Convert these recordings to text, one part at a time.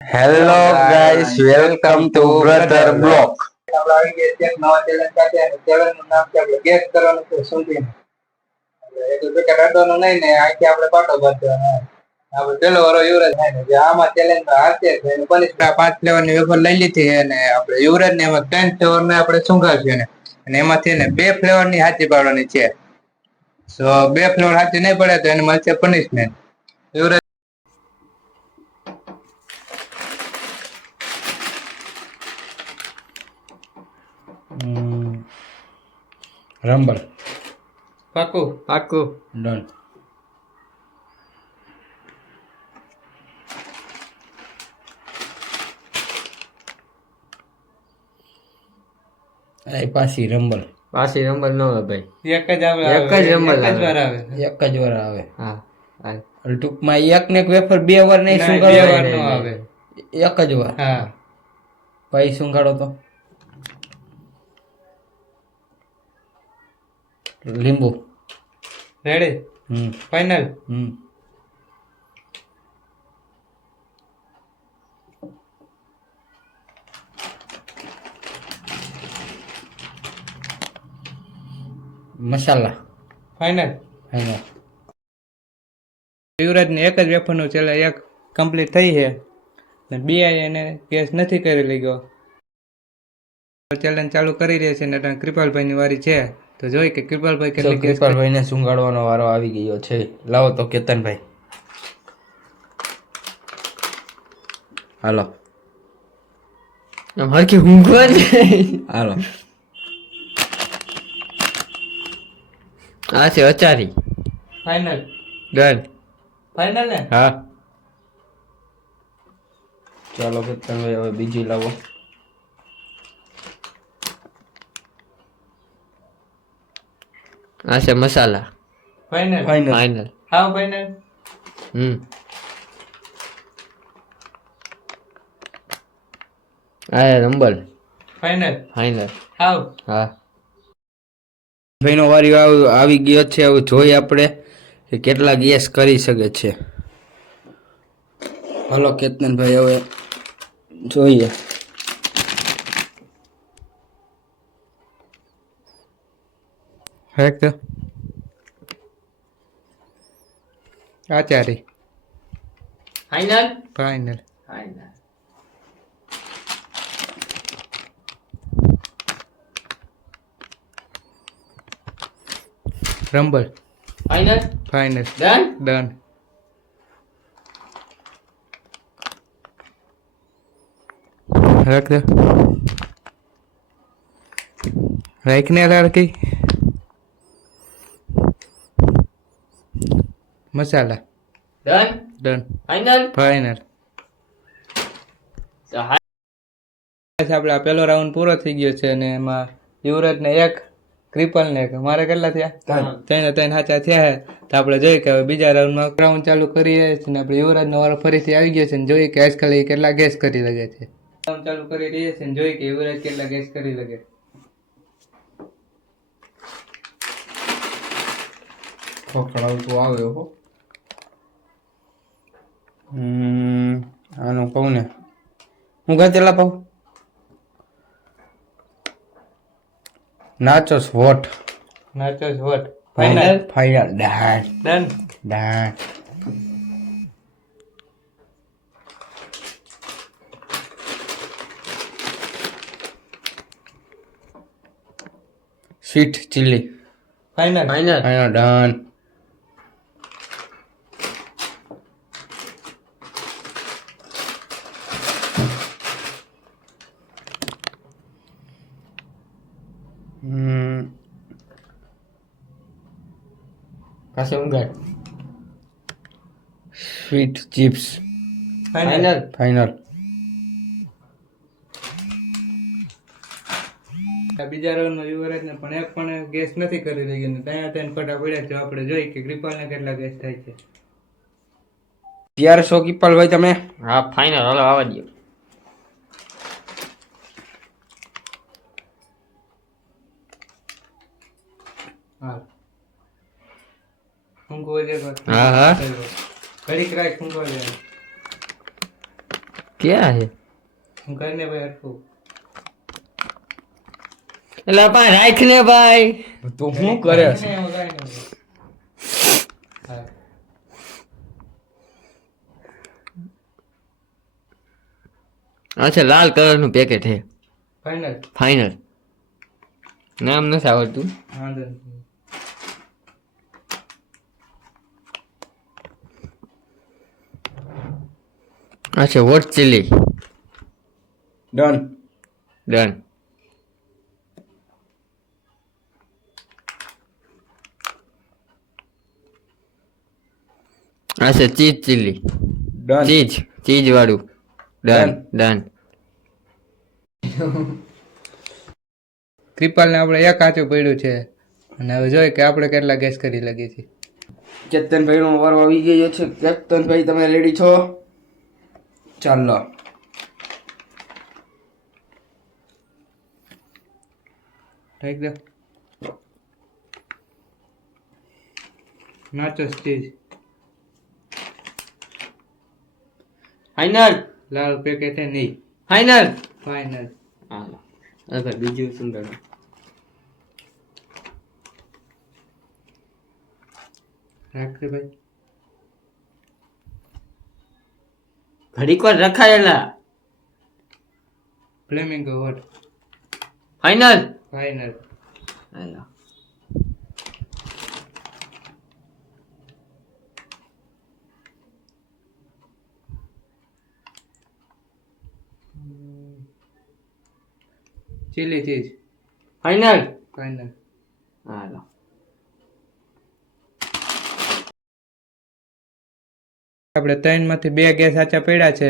Hello guys, welcome to brother block. આપણે આવી ગયા છે એક નવા ચેલેન્જ સાથે. ચેલેન્જનું નામ છે આપણે ગેસ કરવાનું છે સુંઠીનું. એટલે એ તો પેકે રડવાનું નહીં ને આખી આપણે પાટો બાંધવાનો. આપણે પેલો વારો યુવરાજ થાય ને જે આમાં ચેલેન્જમાં હારશે છે એને પનિશમેન્ટ 5 ફ્લેવરની વેફર લઈ લીધી અને આપણે યુવરાજ ને એમાં 3 ફ્લેવરને આપણે સુંઘાવ્યું અને એમાંથી ને 2 ફ્લેવરની હાચી પાડવાની છે. તો 2 ફ્લેવર હાચી નહીં પડે તો એને મળશે પનિશમેન્ટ. યુવરાજ રંબલ પાકું પાકું ડન. આ પાછી રંબલ. પાછી રંબલ ન હોય ભાઈ, એક જ આવે, એક જ રંબલ એક જ વાર આવે. એક જ વાર આવે. હા ટૂંકમાં એક ને એક વેફર 2 વાર નહીં બે સુંઘાડો. વાર નો આવે. એક જ વાર. હા ભાઈ સુંઘાડો તો લીંબુ. Ready final. Masala final. Final. યુવરાજને એક જ વેફરનું ચેલેન્જ એક કમ્પ્લીટ થઈ છે ને બે એને ગેસ નથી કરી લઈ ગયો. ચેલેન્જ ચાલુ કરી રહ્યા છે ને ત્યાં કૃપાલભાઈની વારી છે તો જોઈ કે કૃપાલભાઈ કેટલી ગેસ કરે. કૃપાલભાઈ ને સુંઘાડવાનો વારો આવી ગયો છે. લાવો તો કેતનભાઈ, હાલો હરખી ઊંઘવા જ હાલો. આ છે અચારી. ફાઇનલ. ડન. ફાઇનલ ને હા ચાલો કેતનભાઈ, હવે બીજી લાવો. આ છે મસાલા. ફાઇનલ. ફાઈનલ. ફાઈનલ. હાવ ફાઇનલ. આ છે રંબલ. ફાઇનલ. ફાઈનલ. હાવ. હા ભાઈનો વારી આવી ગયો છે. હવે જોઈએ આપણે કે કેટલા ગેસ કરી શકે છે. હાલો કેતનભાઈ, હવે જોઈએ. હેક તો આચારી. ફાઈનલ. ફાઇનલ. ફાઈનલ. રંબલ. ફાઈનલ. ફાઇનલ. ડન. ડન. રાખ દે. રાખને લડકી masala. Done. Done. Final. Final. આપણે આ પહેલો રાઉન્ડ પૂરો થઈ ગયો છે અને એમાં યુવરાજને એક ક્રિપલને એક મારે કેટલા થયા? ત્રણ સાચા થયા છે. તો આપણે જોઈએ કે હવે બીજા રાઉન્ડમાં રાઉન્ડ ચાલુ કરીએ છીએ ને આપણે યુવરાજનો વારો ફરીથી આવી ગયો છે ને જોઈએ કે આજકાલ એ કેટલા ગેસ કરી લગે છે. રાઉન્ડ ચાલુ કરી રહીએ છીએ ને જોઈએ કે યુવરાજ કેટલા ગેસ કરી લગે. ખખડાવતું આવે હો. આનું કહું ને, હું ગતેલા પાઉં નાચોસ વોટ. નાચોસ વોટ. Final. Final. Done done. Done. Sweet chilli. Final. Final. Final. Done. પાસે ઊંઘાડ. Sweet chips. ફાઇનલ. ફાઈનલ. બીજા રાઉન્ડમાં યુવરાજને પણ એક પણ ગેસ નથી કરી રહી અને ત્યાં ફટા પડ્યા છે. આપણે જોઈ કે કૃપાલને કેટલા ગેસ થાય છે. તૈયાર છો કૃપાલભાઈ તમે? હા ફાઈનલ. હાલો આવવા દો. હા ઊંઘો જે હા હા ઘડીક રાખ ઊંઘો જે ક્યાં હે હું કરીને ભાઈ હરખું એટલે પણ રાખ ને ભાઈ તો શું કરે છે નહીં, એમાં કાંઈ નહીં. હા. અચ્છા લાલ કલર નું પેકેટ હે ફાઇનલ ફાઇનલ નામ નથી આવડતું વાંધો નહીં. અચ્છા વોટ ચીલી ડન ડન અચ્છા ચીઝ ચીલી ડન ચીઝ વાળું ડન ડન ક્રિપાલને આપણે એક કાચું પડ્યું છે અને હવે જોઈએ કે આપણે કેટલા ગેસ કરી લગીએ છીએ. કેતનભાઈ નો વારો આવી ગયો છે. કેતનભાઈ તમે રેડી છો? ચાલો. ઠીક છે. નાચોસ ચીઝ ફાઇનલ લાલ પેકેટ છે નહીં. ફાઇનલ ફાઇનલ હાલો હવે બીજું સુંદર રાખજે ભાઈ. ઘડીક વાર રખાયેલા ફ્લેમિંગો હોટ ફાઇનલ ફાઇનલ હાલો ચીલી ચીઝ ફાઇનલ ફાઇનલ હાલો આપણે ત્રણમાંથી બે ગેસ સાચા પડ્યા છે.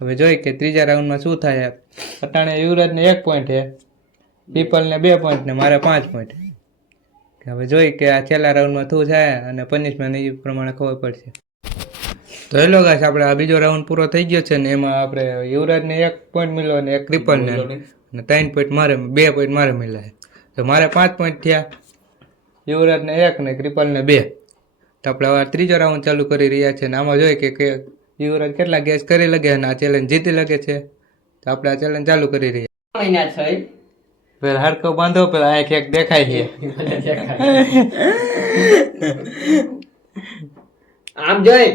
હવે જોઈ કે ત્રીજા રાઉન્ડમાં શું થાય. અટાણે યુવરાજને 1 પોઈન્ટ છે, પીપલને 2 પોઈન્ટ ને મારે 5 પોઈન્ટ. હવે જોઈ કે આ છેલ્લા રાઉન્ડમાં શું થાય અને પનિશમેન્ટ એ પ્રમાણે ખબર પડશે. તો હેલો ગાઈસ, આપણે આ બીજો રાઉન્ડ પૂરો થઈ ગયો છે ને એમાં આપણે યુવરાજને 1 પોઈન્ટ મળ્યો અને 1 ક્રિપલને અને 3 પોઈન્ટ મારે 2 પોઈન્ટ મારે મળ્યા. તો મારે 5 પોઈન્ટ થયા, યુવરાજને 1 ને ક્રિપલને 2. તો આપણે હવે ત્રીજો રાઉન્ડ ચાલુ કરી રહ્યા છે ને આમાં જોઈએ કે યુવરાજ કેટલા ગેસ કરી લગે અને આ ચેલેન્જ જીતી લગે છે. તો આપણે આ ચેલેન્જ ચાલુ કરી રહ્યા. મહિના થઈ પેલા હરકો બાંધો, પેલા આ એક દેખાય છે. આમ જોઈ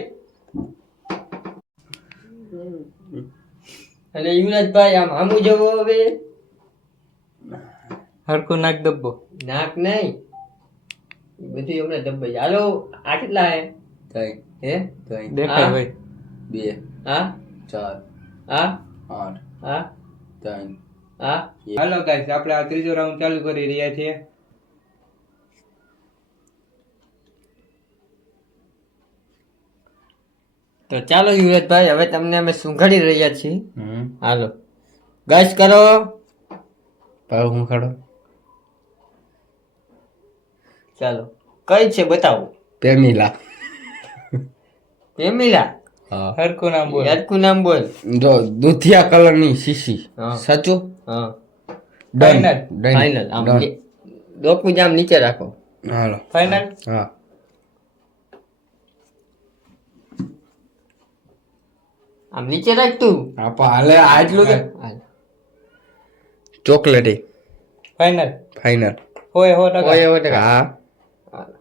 અને યુવરાજભાઈ આમ આમું જવો હવે હરકો નાક દબ્બો. નાક નહીં બધું હમણાં દબાઈ હાલો. આ કેટલા હે ત્રણ હે ત્રણ દેખાય હા. ભાઈ. 2 હા 4 હા 8 હા 3 હા હાલો ગાઈસ, આપણે આ ત્રીજો રાઉન્ડ ચાલુ કરી રહ્યા છીએ. તો ચાલો યુવરાજભાઈ હવે તમને અમે સુંઘાડી રહ્યા છીએ. હમ હાલો ગેસ કરો. પાવ હું ખાડો ચાલો કઈ છે બતાવો. પેમિલા. પેમિલા હા હરકો નામ બોલ. યાદકું નામ બોલ. જો દૂધિયા કલરની શીશી. હા. સાચું? હા ડન Final. ડન ફાઇનલ આમ ડન. ડોકું જામ નીચે રાખો. હાલો ફાઇનલ. હા આમ નીચે રાખ તું. આપા હાલે આટલું દે. હાલ. ચોકલેટી ફાઇનલ. ફાઇનલ. હોય 100%. ઓય ઓય ટકા. હા હાલ.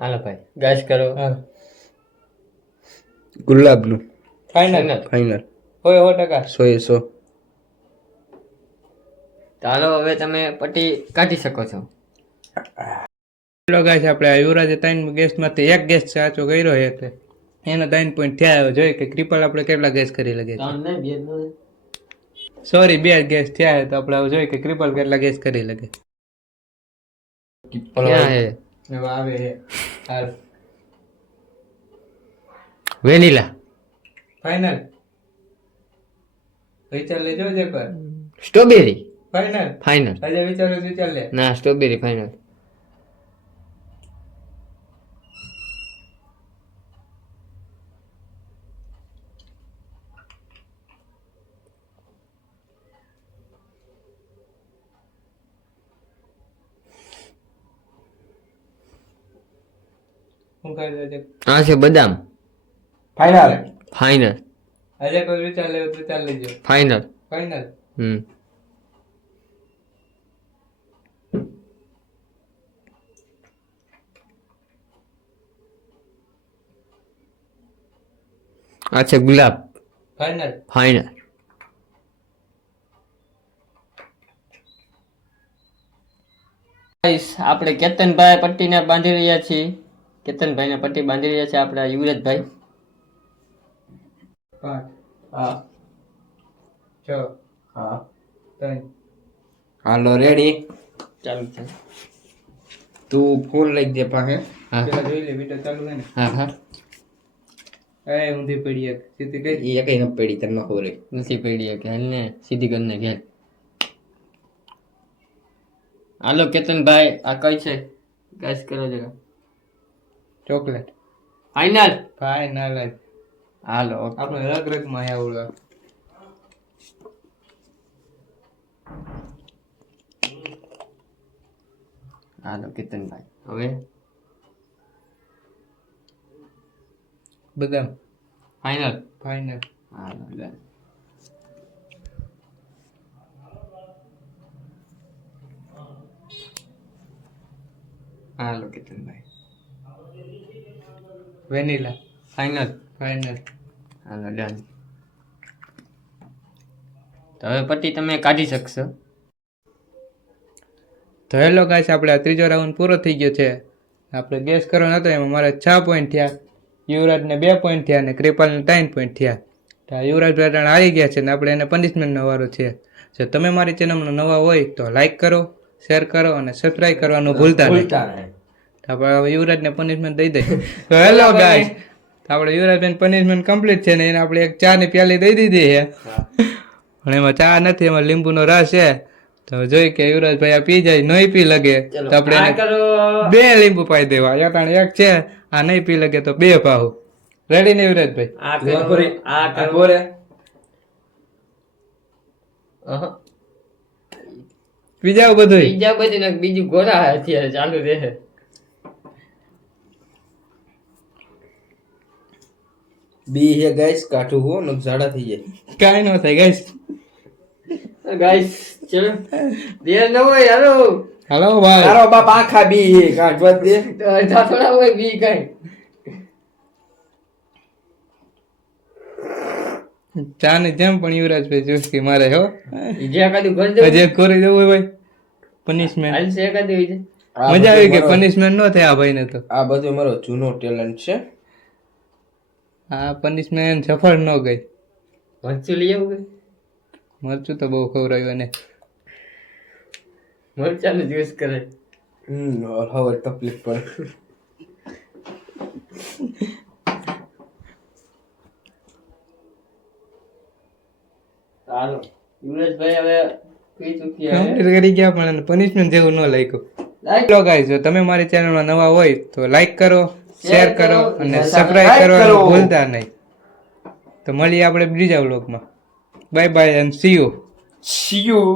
હાલો ભાઈ ગેસ કરો. હાલો. ગુલાબનું ફાઇનલ. ફાઇનલ. હોય 100%. 100 ચાલો હવે તમે પટ્ટી કાઢી શકો છો. હેલો ગાઈસ, આપણે આ યુવરાજે 3 ગેસમાંથી 1 ગેસ સાચો કર્યો છે એટલે એનો 3 પોઈન્ટ થયા. હવે જોઈએ કે ક્રિપલ આપણે કેટલા ગેસ કરી લગે છે. સોરી 2 ગેસ થયા છે. તો આપણે હવે જોઈએ કે ક્રિપલ કેટલા ગેસ કરી લગે. ક્યાં હે હવે આવે છે. હાલ. Vanilla final. વિચાર લેજો જ એકવાર. Strawberry final. ફાઇનલ. આજે વિચાર લે. ના સ્ટ્રોબેરી ફાઇનલ. શું ખાઈ રહ્યો છે? આ છે બદામ. ફાઇનલ. ફાઇનલ. આજે કોઈ વિચાર લેવો તો વિચાર લેજો. ફાઇનલ. ફાઇનલ. આ છે ગુલાબ. ફાઇનલ. ફાઇનલ. આપણે કેતનભાઈ પટ્ટીને બાંધી રહ્યા છીએ. કેતનભાઈને પટ્ટી બાંધી રહ્યા છે આપણા યુવરાજભાઈ. 5 હા 6 હા 3 હાલો રેડી ચાલુ છે. તું ફોન લઈ દે પાસે. હા પેલા જોઈ લે વિડિયો ચાલુ છે ને. હા હા એ ઊંધી પડી એક સીધી ગઈ. એ કઈ ન પડી તને ન ખબર નથી પડી કે હાલને સીધી કરીને ઘેર. હાલો કેતનભાઈ આ કઈ છે ગેસ કરો જરા. ચોકલેટ. ફાઇનલ. ફાઇનલ જ. હાલો આપણે રગ રગમાં આવડે. હાલો કેતનભાઈ હવે બદામ. ફાઇનલ. ફાઇનલ. હાલો લે. હાલો કેતનભાઈ વેનીલા. ફાઇનલ. ફાઇનલ. હાલો ડન. તો હવે પટ્ટી તમે કાઢી શકશો. તો હેલો ગાઈસ, આપણે આ ત્રીજો રાઉન્ડ પૂરો થઈ ગયો છે. આપણે ગેસ કરવાનો હતો એમાં મારે 6 પોઈન્ટ થયા, યુવરાજને 2 પોઈન્ટ થયા અને કૃપાલને 3 પોઈન્ટ થયા. તો આ યુવરાજભાઈ ત્રણ આવી ગયા છે ને આપણે એને પનિશમેન્ટનો વારો છે. જો તમે મારી ચેનલમાં નવા હોય તો લાઈક કરો, શેર કરો અને સબસ્ક્રાઈબ કરવાનું ભૂલતા નહીં. તો આપણે હવે યુવરાજને પનિશમેન્ટ દઈ દઈએ. તો હેલો ગાઈસ, આપણે યુવરાજભાઈ પનિશમેન્ટ કમ્પ્લીટ છે ને એને આપણે એક ચાની પ્યાલી દઈ દીધી છે. પણ એમાં ચા નથી, એમાં લીંબુનો રસ છે. તો જોઈ કે યુવરાજભાઈ આ પી જાય, નહીં પી લગે તો આપણે એને 2 લીંબુ પાઈ દેવા. એક છે, આ નહીં પી લગે તો 2 પાવું. રેડી ને યુવરાજભાઈ? પી જાવ બધું. બીજું ગોરા અત્યારે ચાલુ રહે. બી હે ગાઈસ, કાઠું હો ને ઝાડા થઈ જાય. કાઈ ન થાય ગાઈસ. ગાઈસ ચલો દેર ન હોય. હાલો હાલો ભાઈ. તારો બાપ આખા બી હે કાઢવા દે. અડધા થોડા હોય બી કઈ. ચા ની જેમ પણ યુવરાજભાઈ જોસ્તી મારે હો. જે કાદુ ઘર હજી એક કોરી દેવું હોય ભાઈ પનિશમેન્ટ. હાલ છે કાદુ હોય છે. મજા આવી કે પનિશમેન્ટ ન થાય આ ભાઈને. તો આ બધું મારો જૂનો ટેલેન્ટ છે. આ પનિશમેન્ટ સફળ ન ગઈ. મરચું લઈ આવું. મરચું તો બહુ ખવડાવ્યું એને. મરચાનું જ્યુસ કરે. હવે તકલીફ પડે. હાલો યુવરાજભાઈ હવે પી ચૂક્યા કમ્પ્લીટ કરી ગયા પણ પનિશમેન્ટ જેવું ન લાગ્યું. હેલો ગાઈસ, જો તમે મારી ચેનલમાં નવા હોય તો લાઈક કરો, શેર કરો અને સબસ્ક્રાઇબ કરવાનું ભૂલતા નહીં. તો મળીએ આપણે બીજા વ્લોગમાં. Bye bye and C you.